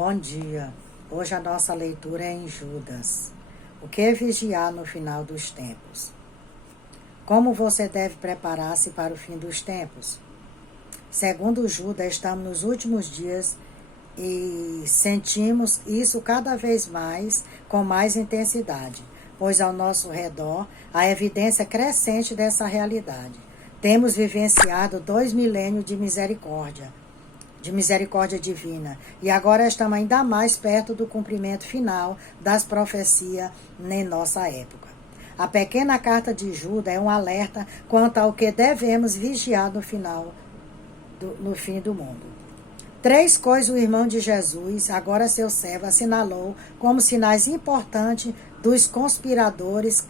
Bom dia. Hoje a nossa leitura é em Judas. O que vigiar no final dos tempos? Como você deve preparar-se para o fim dos tempos? Segundo Judas, estamos nos últimos dias e sentimos isso cada vez mais, com mais intensidade, pois ao nosso redor há evidência crescente dessa realidade. Temos vivenciado 2 milênios de misericórdia divina, e agora estamos ainda mais perto do cumprimento final das profecias em nossa época. A pequena carta de Judas é um alerta quanto ao que devemos vigiar no fim do mundo. 3 coisas o irmão de Jesus, agora seu servo, assinalou como sinais importantes dos conspiradores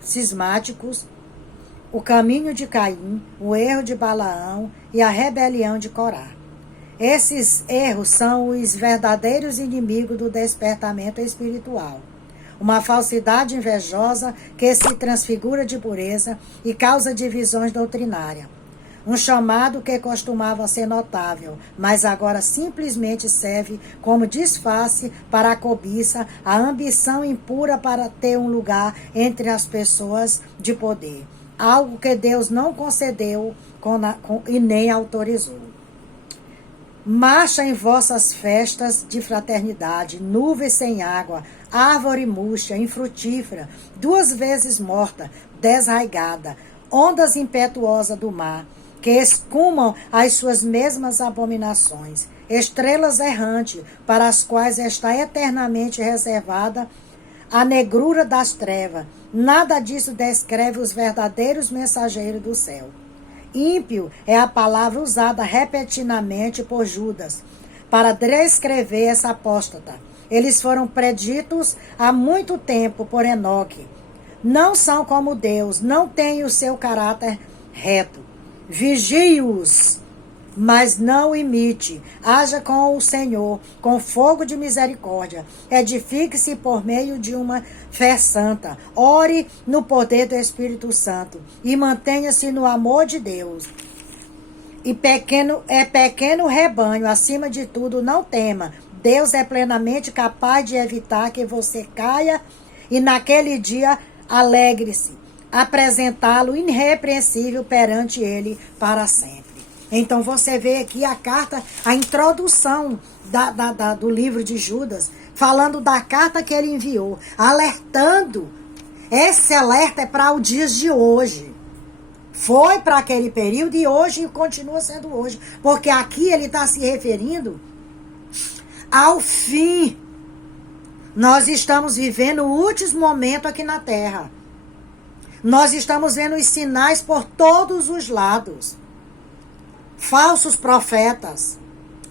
cismáticos: o caminho de Caim, o erro de Balaão e a rebelião de Corá. Esses erros são os verdadeiros inimigos do despertamento espiritual. Uma falsidade invejosa que se transfigura de pureza e causa divisões doutrinárias. Um chamado que costumava ser notável, mas agora simplesmente serve como disfarce para a cobiça, a ambição impura para ter um lugar entre as pessoas de poder. Algo que Deus não concedeu e nem autorizou. Marcha em vossas festas de fraternidade, nuvens sem água, árvore murcha, infrutífera, 2 vezes morta, desraigada, ondas impetuosas do mar, que escumam as suas mesmas abominações, estrelas errantes, para as quais está eternamente reservada a negrura das trevas. Nada disso descreve os verdadeiros mensageiros do céu. Ímpio é a palavra usada repetidamente por Judas para descrever essa apóstata. Eles foram preditos há muito tempo por Enoque. Não são como Deus, não têm o seu caráter reto. Vigie-os, mas não imite. Haja com o Senhor, com fogo de misericórdia. Edifique-se por meio de uma fé santa. Ore no poder do Espírito Santo e mantenha-se no amor de Deus. E pequeno rebanho, acima de tudo, não tema. Deus é plenamente capaz de evitar que você caia e naquele dia alegre-se, apresentá-lo irrepreensível perante ele para sempre. Então você vê aqui a carta, a introdução do livro de Judas, falando da carta que ele enviou, alertando. Esse alerta é para os dias de hoje. Foi para aquele período e hoje continua sendo hoje. Porque aqui ele está se referindo ao fim. Nós estamos vivendo o último momento aqui na Terra. Nós estamos vendo os sinais por todos os lados. Falsos profetas,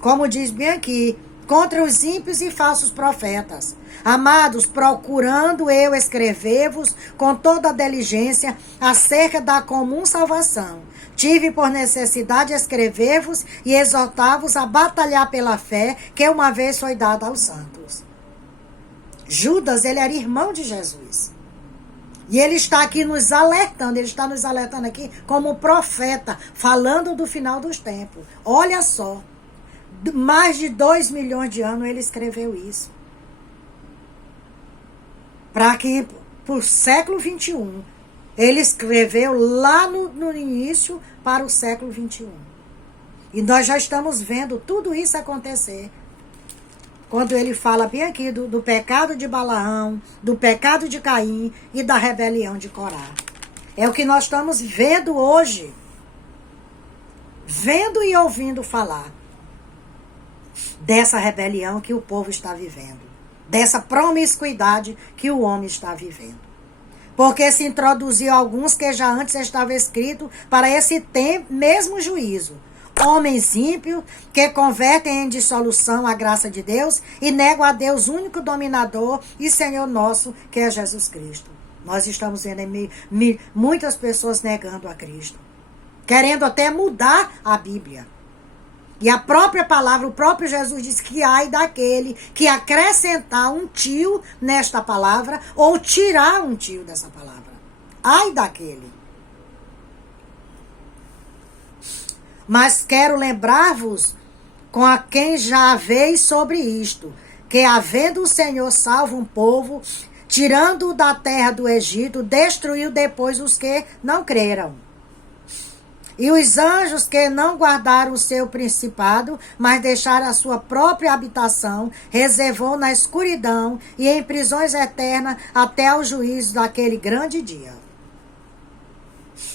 como diz bem aqui, contra os ímpios e falsos profetas. Amados, procurando eu escrever-vos com toda a diligência acerca da comum salvação. Tive por necessidade escrever-vos e exortar-vos a batalhar pela fé que uma vez foi dada aos santos. Judas, ele era irmão de Jesus. E ele está aqui nos alertando, ele está nos alertando aqui como profeta, falando do final dos tempos. Olha só, mais de 2 milhões de anos ele escreveu isso. Para que, por século 21, ele escreveu lá no início para o século 21. E nós já estamos vendo tudo isso acontecer. Quando ele fala bem aqui do pecado de Balaão, do pecado de Caim e da rebelião de Corá. É o que nós estamos vendo hoje. Vendo e ouvindo falar dessa rebelião que o povo está vivendo. Dessa promiscuidade que o homem está vivendo. Porque se introduziu alguns que já antes estava escrito para esse tempo, mesmo juízo. Homens ímpios que convertem em dissolução a graça de Deus e negam a Deus, único dominador e Senhor nosso, que é Jesus Cristo. Nós estamos vendo muitas pessoas negando a Cristo, querendo até mudar a Bíblia. E a própria palavra, o próprio Jesus diz que ai daquele que acrescentar um tio nesta palavra ou tirar um tio dessa palavra. Ai daquele. Mas quero lembrar-vos com a quem já haveis sobre isto, que havendo o Senhor salvo um povo, tirando-o da terra do Egito, destruiu depois os que não creram. E os anjos que não guardaram o seu principado, mas deixaram a sua própria habitação, reservou na escuridão e em prisões eternas até o juízo daquele grande dia.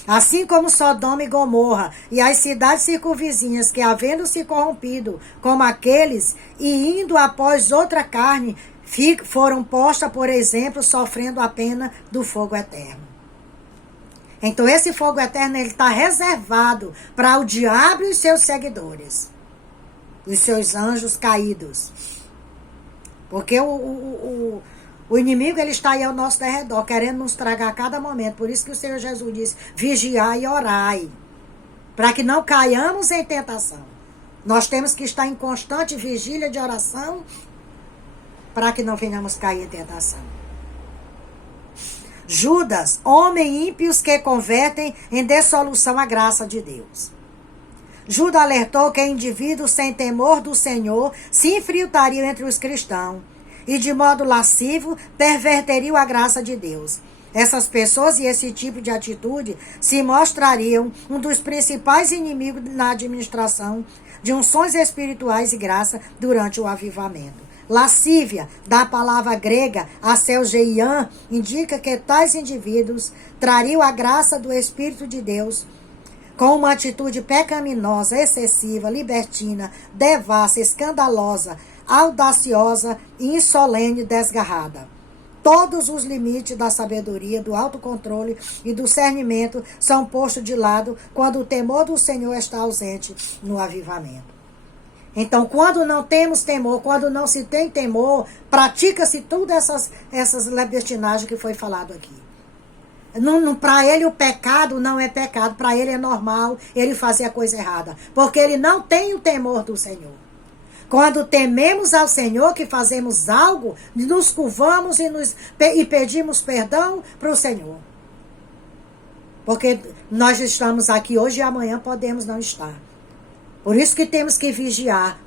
Assim como Sodoma e Gomorra e as cidades circunvizinhas que, havendo se corrompido como aqueles e indo após outra carne, foram postas, por exemplo, sofrendo a pena do fogo eterno. Então esse fogo eterno está reservado para o diabo e os seus seguidores, os seus anjos caídos. Porque o inimigo ele está aí ao nosso derredor, querendo nos tragar a cada momento. Por isso que o Senhor Jesus disse, vigiai e orai, para que não caiamos em tentação. Nós temos que estar em constante vigília de oração, para que não venhamos cair em tentação. Judas, homem ímpios que convertem em dissolução a graça de Deus. Judas alertou que indivíduos sem temor do Senhor se infiltrariam entre os cristãos e de modo lascivo perverteriam a graça de Deus. Essas pessoas e esse tipo de atitude se mostrariam um dos principais inimigos na administração de unções espirituais e graça durante o avivamento. Lascívia, da palavra grega aselgeian, indica que tais indivíduos trariam a graça do Espírito de Deus com uma atitude pecaminosa, excessiva, libertina, devassa, escandalosa, audaciosa, insolene e desgarrada. Todos os limites da sabedoria, do autocontrole e do discernimento são postos de lado quando o temor do Senhor está ausente no avivamento. Então, quando não temos temor, quando não se tem temor, pratica-se todas essas libertinagens que foi falado aqui. Para ele o pecado não é pecado, para ele é normal ele fazer a coisa errada, porque ele não tem o temor do Senhor. Quando tememos ao Senhor, que fazemos algo, nos curvamos e pedimos perdão para o Senhor. Porque nós estamos aqui hoje e amanhã podemos não estar. Por isso que temos que vigiar.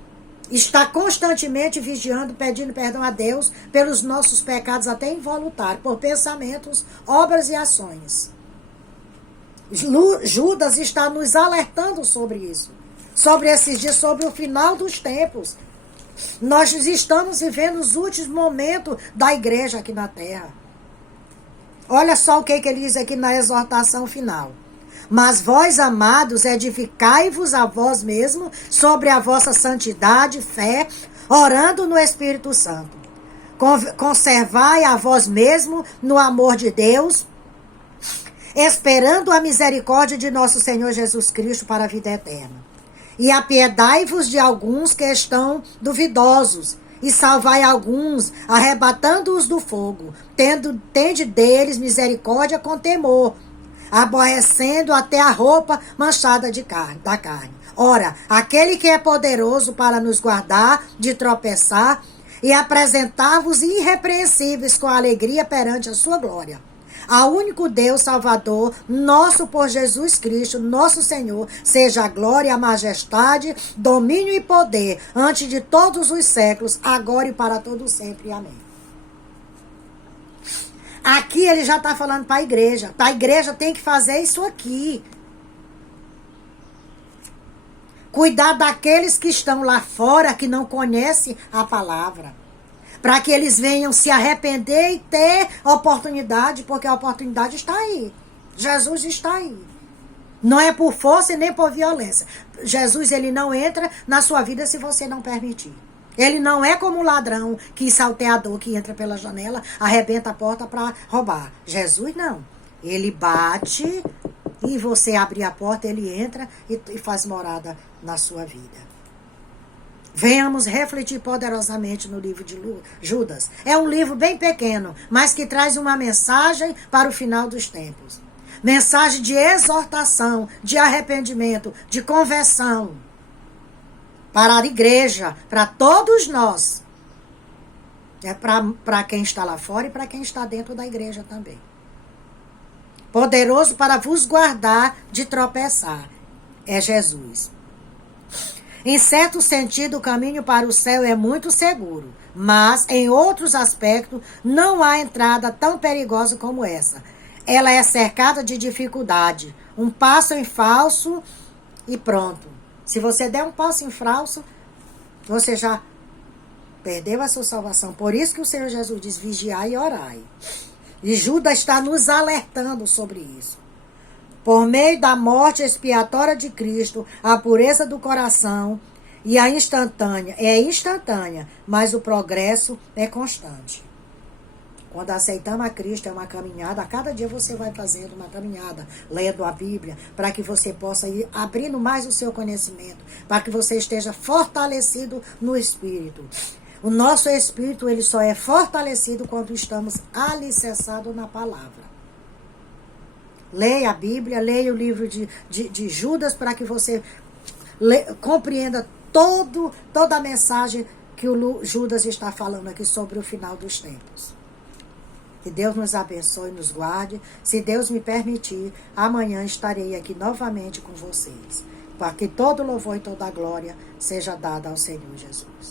Estar constantemente vigiando, pedindo perdão a Deus pelos nossos pecados, até involuntários, por pensamentos, obras e ações. Judas está nos alertando sobre isso. Sobre esses dias, sobre o final dos tempos. Nós estamos vivendo os últimos momentos da igreja aqui na terra. Olha só o que ele diz aqui na exortação final. Mas vós, amados, edificai-vos a vós mesmos sobre a vossa santidade, fé, orando no Espírito Santo. Conservai a vós mesmos no amor de Deus, esperando a misericórdia de nosso Senhor Jesus Cristo para a vida eterna. E apiedai-vos de alguns que estão duvidosos, e salvai alguns, arrebatando-os do fogo. Tende deles misericórdia com temor, aborrecendo até a roupa manchada da carne. Ora, aquele que é poderoso para nos guardar de tropeçar e apresentar-vos irrepreensíveis com alegria perante a sua glória. Ao único Deus Salvador, nosso por Jesus Cristo, nosso Senhor, seja a glória, a majestade, domínio e poder, antes de todos os séculos, agora e para todo sempre. Amém. Aqui ele já está falando para a igreja. A igreja tem que fazer isso aqui. Cuidar daqueles que estão lá fora, que não conhecem a palavra. Para que eles venham se arrepender e ter oportunidade, porque a oportunidade está aí. Jesus está aí. Não é por força e nem por violência. Jesus, ele não entra na sua vida se você não permitir. Ele não é como um ladrão, que salteador, que entra pela janela, arrebenta a porta para roubar. Jesus não. Ele bate e você abre a porta, ele entra e faz morada na sua vida. Venhamos refletir poderosamente no livro de Judas. É um livro bem pequeno, mas que traz uma mensagem para o final dos tempos. Mensagem de exortação, de arrependimento, de conversão. Para a igreja, para todos nós. É para quem está lá fora e para quem está dentro da igreja também. Poderoso para vos guardar de tropeçar. É Jesus. Em certo sentido, o caminho para o céu é muito seguro, mas em outros aspectos não há entrada tão perigosa como essa. Ela é cercada de dificuldade. Um passo em falso e pronto. Se você der um passo em falso, você já perdeu a sua salvação. Por isso que o Senhor Jesus diz: vigiai e orai. E Judas está nos alertando sobre isso. Por meio da morte expiatória de Cristo, a pureza do coração e a instantânea, é instantânea, mas o progresso é constante. Quando aceitamos a Cristo, é uma caminhada, a cada dia você vai fazendo uma caminhada, lendo a Bíblia, para que você possa ir abrindo mais o seu conhecimento, para que você esteja fortalecido no Espírito. O nosso Espírito, ele só é fortalecido quando estamos alicerçados na palavra. Leia a Bíblia, leia o livro de Judas para que você compreenda toda a mensagem que o Judas está falando aqui sobre o final dos tempos. Que Deus nos abençoe e nos guarde. Se Deus me permitir, amanhã estarei aqui novamente com vocês. Para que todo louvor e toda glória seja dada ao Senhor Jesus.